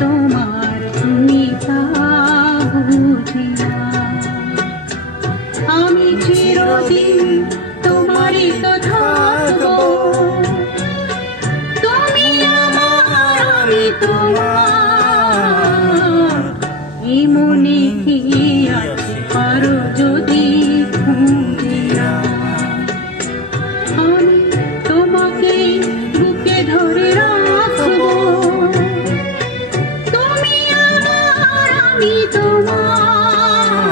তোমার তুমি তা বুঝি না। আমি চিরদিন তোমারই তো থাকবো, তুমি আমার আমি তোমার। এই মনে কি আছে পারো যদি খুঁজে না, আমি তোমাকে বুকে ধরে রাখবো, তুমি আমার আমি তোমার।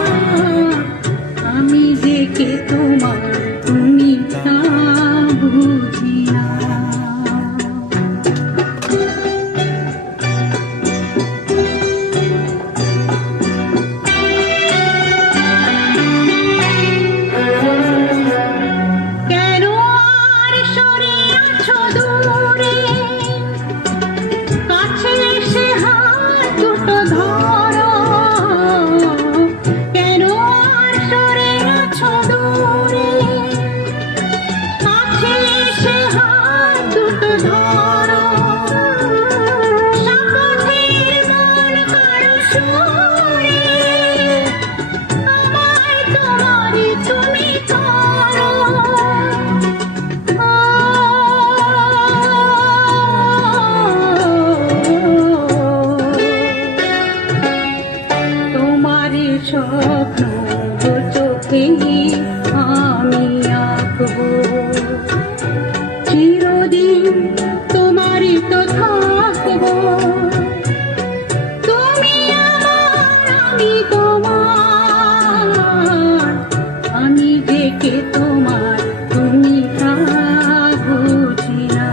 আমি যে কে তোমার তুমি তা বুঝি না। স্বপ্ন চোখে আমি আঁকবো, চিরদিন তোমারই তো থাকবো, তুমি আমার আমি তোমার। আমি যে কে তোমার তুমি তা বুঝি না।